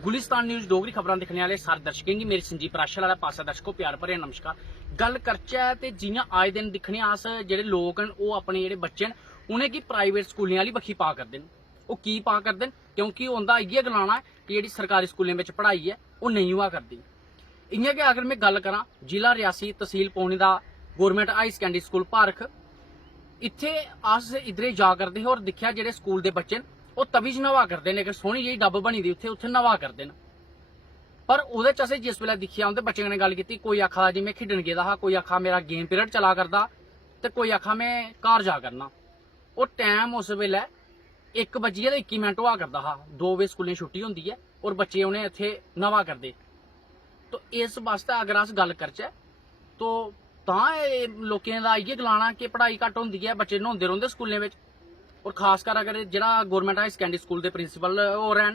Gulistan news Dogri खबरां दिक्खने वाले सारे दर्शकें गी मेरी संजीव राशल वाला पासा दर्शकों प्यार भरे नमस्कार। गल करचै ते जियां आए दिन दिक्खने अस जेहड़े लोग न ओह् अपने जेहड़े बच्चे न उनेंगी प्राइवेट स्कूलें आह्ली बक्खी पा करदे न। ओह् की पा करदे न? क्योंकि उंदा इयै गलाना है कि जेहड़ी सरकारी स्कूलें बिच पढ़ाई है ओह् नहीं हुआ करदी। इयां गै अगर मैं गल करां जिला रियासी तहसील पौनी दा गौरमेंट हाई सकैंडरी स्कूल भारख, इत्थे अस इधरे जा करदे हे और दिक्खेआ जेहड़े स्कूल दे बच्चे न ओह् तवी च नवा करदे ने। इक सोहनी जेही डब बनी दी उत्थे नवा करदे न। पर ओहदे च असें जिस वेले दिक्खेआ उंदे बच्चें कन्नै गल कीती, कोई आखा जी मैं खेढन गेदा हा, कोई आखा मेरा गेम पीरियड चला करदा ते कोई आखा मैं घर जा करना। और टाइम उस वेले 1:21 होआ करदा हा। 2 बजे स्कूलें छुट्टी होंदी है और बच्चे उन्हें इत्थे नवा करदे। तो इस वास्ते अगर अस गल करचै तो लोकें दा इयै गलाना कि पढ़ाई घट्ट होंदी है, बच्चे न्हौंदे रौंह्दे स्कूलें बिच। और खासकर अगर जेहड़ा गौरमेंट हाई सकैंडरी स्कूल दे प्रिंसीपल होर हैन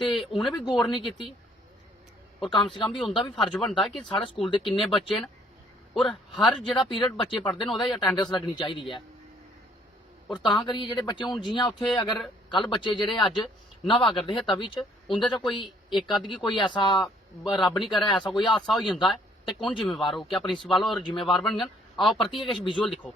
ते उ'नें भी गौर नहीं कीती। और कम से कम भी उंदा भी फर्ज बनदा कि साढ़े स्कूल दे किन्ने बच्चे न और हर जेहड़ा पीरियड बच्चे पढ़दे न ओह्दी अटेंडेंस लग्गनी चाहिदी है। और तां करियै जेहड़े बच्चे हुण जियां उत्थे अगर कल बच्चे जेहड़े अज्ज नवा करदे हे तवी च, उंदे च कोई इक अद्ध गी कोई ऐसा रब नहीं करे ऐसा कोई हादसा होई जंदा है ते कौन जिम्मेवार हो? क्या प्रिंसीपल होर जिम्मेवार बनङन? आओ परतियै किश विजुअल दिक्खो।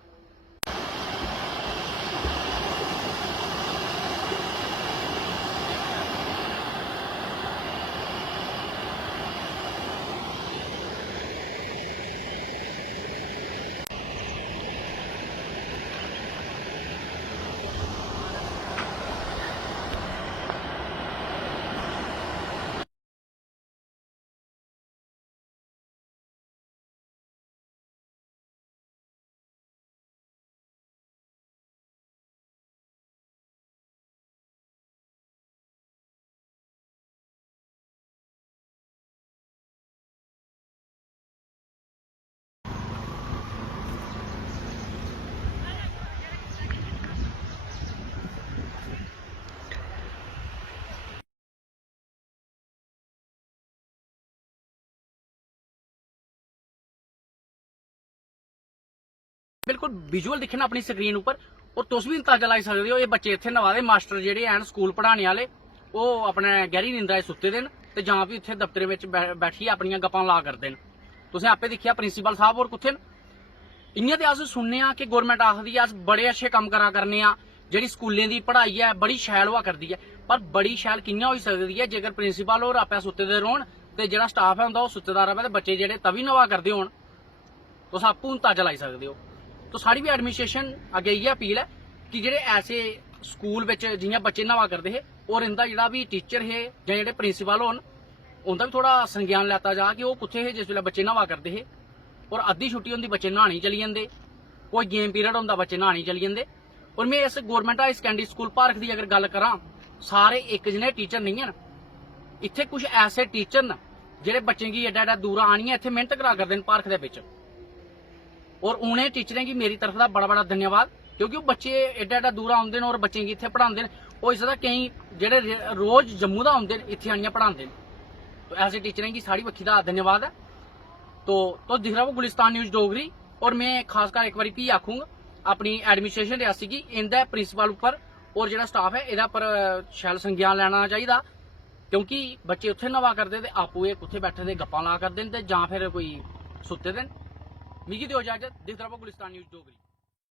बिल्कुल विजुअल दिक्खना अपनी स्क्रीन ऊपर और तुस भी अंदाजा लाई सकदे हो ये बच्चे इत्थे नवा दे मास्टर जेहड़े हैन स्कूल पढ़ाने आह्ले ओह् अपने गैहरी निंद्रा च सुत्ते दे न ते जां फ्ही उत्थे दफ्तरे बिच बैठियै अपनियां गप्पां ला करदे न। तुसें आपे दिक्खेआ प्रिंसीपल साहब होर कुत्थे न? इयां ते अस सुनने आं कि गौरमेंट आखदी अस बड़े अच्छे कम्म करा करने आं, जेहड़ी स्कूलें दी पढ़ाई है बड़ी शैल होआ करदी है। पर बड़ी शैल कियां होई सकदी है जेकर प्रिंसीपल होर आपे सुत्ते दे रौह्न ते जेहड़ा स्टाफ है उंदा ओह् सुत्ते दा रवै ते बच्चे जेहड़े तवी नवा करदे होन? तुस आपूं अंदाजा लाई सकदे हो। तो साड़ी भी एडमिनिस्ट्रेशन अग्गे इयै अपील है कि जेहड़े ऐसे स्कूल बिच जियां बच्चे नवा करदे हे और इंदा जेहड़ा भी टीचर हे जां जेहड़े प्रिंसीपल होन उंदा भी थोड़ा संज्ञान लैता जा कि ओह् कुत्थे हे जिस वेले बच्चे नवा करदे हे। और अद्धी छुट्टी होंदी बच्चे न्हाने चली जंदे, कोई गेम पीरियड होंदा बच्चे न्हाने चली जंदे। और मैं इस गौरमेंट हाई सकैंडरी स्कूल भारख दी अगर गल करां, सारे एक जनेह् टीचर नहीं हैन। इत्थे कुछ ऐसे टीचर न जेहड़े बच्चें गी एड्डा एड्डा दूरा आनियै इत्थे मेहनत करा करदे न भारख दे बिच। और उन्हें टीचरें की मेरी तरफ का बड़ा बड़ा धन्यवाद, क्योंकि वो बच्चे एड्डा एड्डा दूर आते हैं और बच्चों की इतने पढ़ाते हैं। हो सकता कई जेडे रोज जम्मू का आते हैं इतने आनिया पढ़ाते हैं। तो ऐसे टीचरें की साड़ी बखी का धन्यवाद है। तो दिख रहा वो गुलिस्तान न्यूज़ डोगरी। और मैं खासकर एक बार भी आखूंगा अपनी एडमिनिस्ट्रेशन रियासी की इंदा प्रिंसीपल उपर और जो स्टाफ है इहदे पर शैल संज्ञान लेना चाहिए, क्योंकि बच्चे उत्थे नवा करते आपू कुत्थे बैठे दे गप्पां ला करते हैं जां फिर कोई सुत्ते दे। मिगी दिओ इजाजत। दिखदे रवो गुलिस्तान न्यूज़ डोगरी।